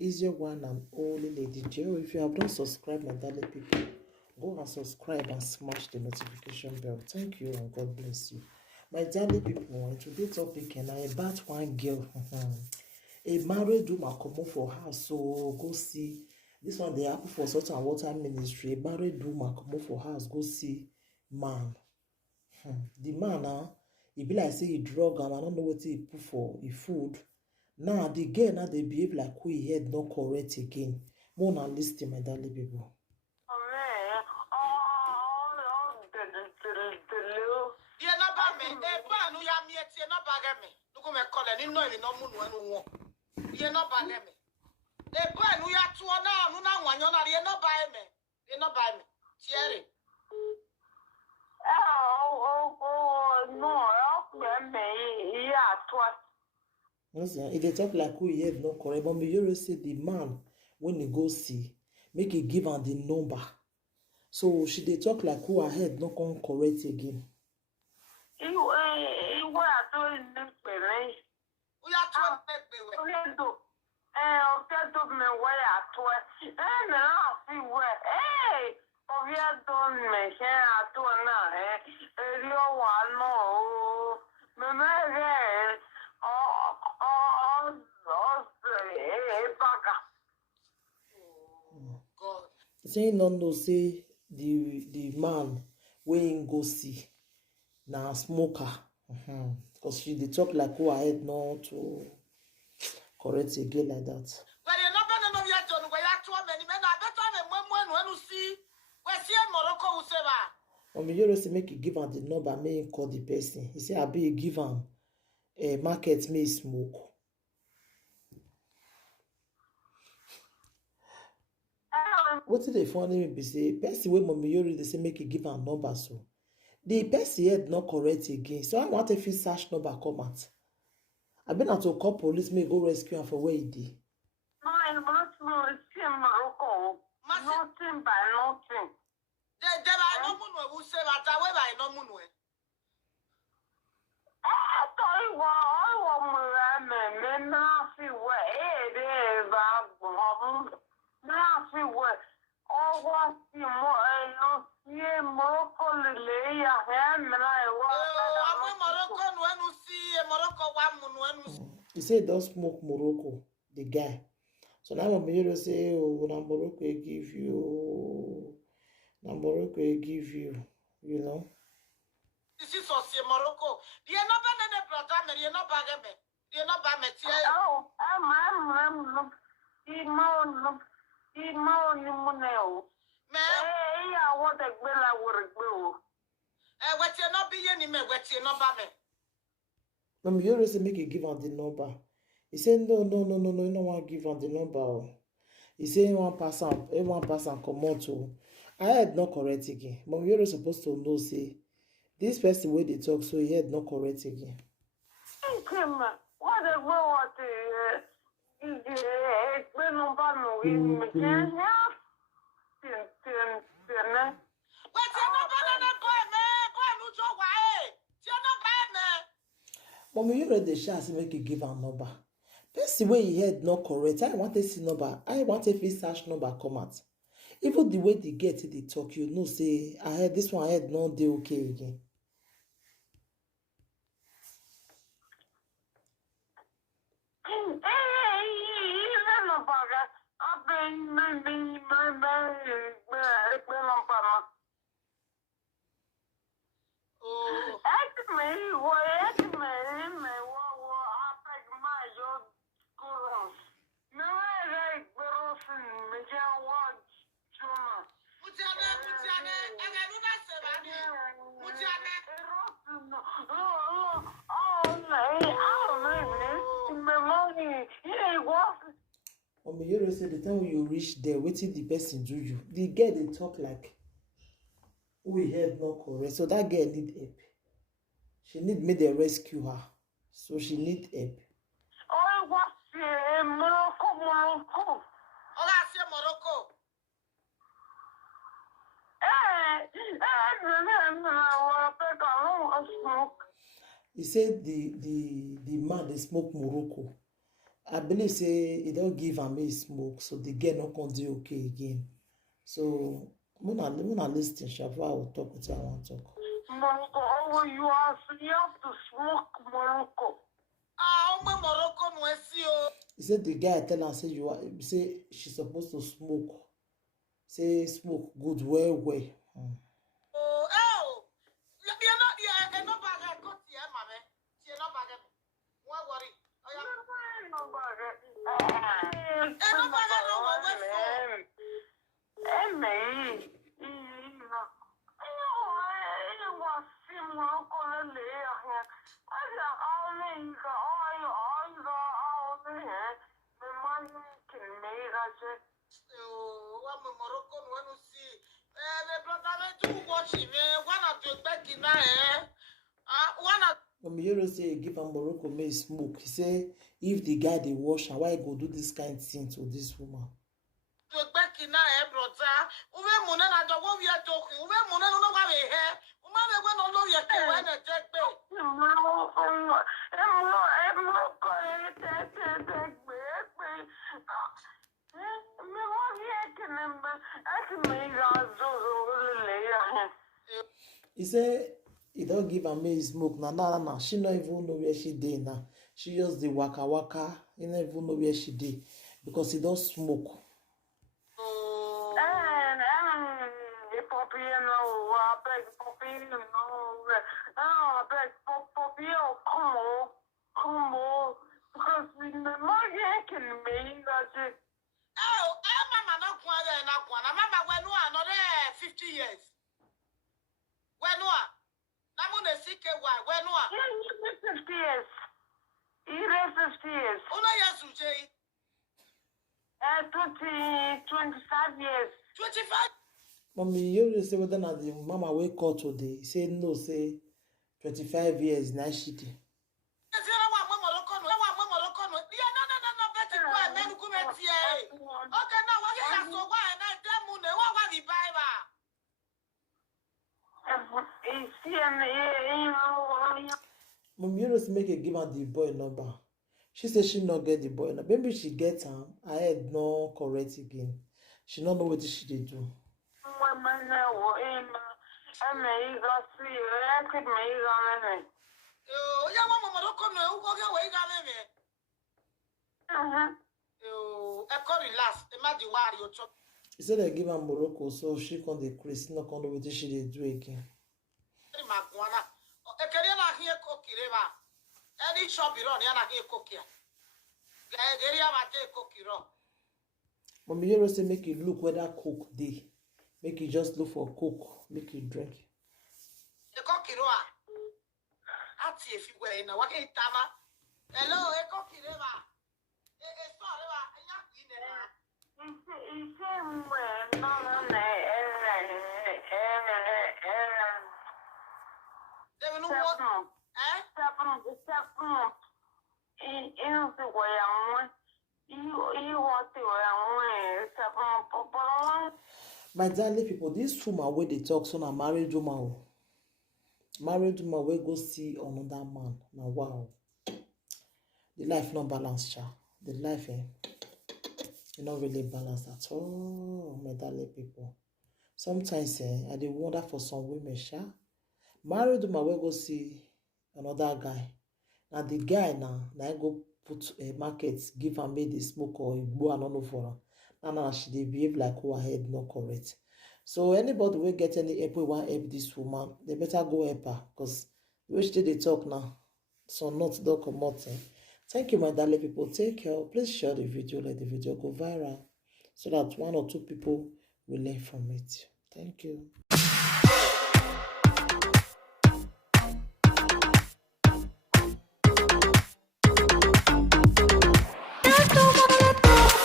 is your one and only Lady Joe. If you have not subscribed, my darling people, go and subscribe and smash the notification bell. Thank you and God bless you. My darling people, today's topic and I about one girl. A married woman come for house, so go see. This one they happen for salt and water ministry. A married woman come for house, go see man. The man he be like say he drug am, I don't know what he put for he food. Now the girl now they behave like who he head not correct again. More than listen, my darling people. Listen, if they talk like who he head not correct, but me you say the man when he go see, make he give am the number. So she they talk like who her head not come correct again. Say no no say the man wey him go see na smoker. Because she they talk like who her head not to correct again like that. You say make you give am the number, make him call the person. He say I be give am a market may smoke. What did they funny me be say person wey mommy Yori they say make you give am number so the person head not correct again. So I want if you search number come out. I been out to call police may go rescue him for where he did. Nothing by nothing. He said don't smoke Morocco, the guy. So now when you say, oh, na Morocco give you, na Morocco give you, you know. This is also Morocco. The number the brother, the number the number When you say make you give him the number. He said no, you don't want to give him the number. He said one person come out to. I had not correct again. But you're supposed to know say this person where they talk, so he had not correct again. Mommy, you read the chance make you give her number. Person way he head not correct. I want to see number. I want to see search number come out. Even the way they get it, they talk, you know, say I heard this one I head not they okay again. You say the time you reach there, waiting the person do you. The girl they talk like we head not correct. So that girl need help. She need me to rescue her. So she need help. He said the man they smoke Morocco. I believe say he don't give am a smoke, so the girl not gonna do okay again. So Muna listen, Shafa will talk with her. I want to talk. Morocco, oh, you have to smoke Morocco. Morocco no SEO. He said the guy tell her say say she's supposed to smoke. Say smoke good well. Oh, you're not yeah, no bag I got here, mamma. You're not bag. Why worry? Oh, yeah. No bag. No bag no one. Me. When me hear say give am Morocco may smoke, he say if the guy dey wash am, why he go do this kind thing to this woman? He say he don't give am make smoke. Nah. She not even know where she dey now. She just dey waka. He not even know where she dey because he don't smoke. Mama, when you are another 50 years. When you are, Namune CKY, when you are 50 years. Even 50 years. Una years, Ujay. 25 years. 25? Mommy, you say whether na the mama wake call today. He say no, say 25 years na she dey. Mommy, you say make her give her the boy number. She say she not get the boy number. Maybe she get him. Her head no correct again. She not know what she dey do. He said they give her Morocco, so she can decrease. Not gonna know what she dey do again. Any shop you run, you're not here cooking. Mommy, you say make you look whether coke dey. Make you just look for coke. Make you drink. The cookie roa. That's if you were in a walking tama. Hello, a cookie river. My darling people, this woman where they talk so na married woman. Married woman wey go see another man. Now wow. The life not balanced, cha. The life not really balanced at all, my darling people. Sometimes I dey wonder for some women, sha. Married woman wey go see another guy. Now the guy now go put a market, give am make the smoke or igbo and all for her. Now she dey behave like who her head not correct. So anybody will get any help, we want help this woman, they better go help her, because which day they talk now, so not don't come out. Thank you, my darling people. Take care. Please share the video, let the video go viral, so that 1 or 2 people will learn from it. Thank you.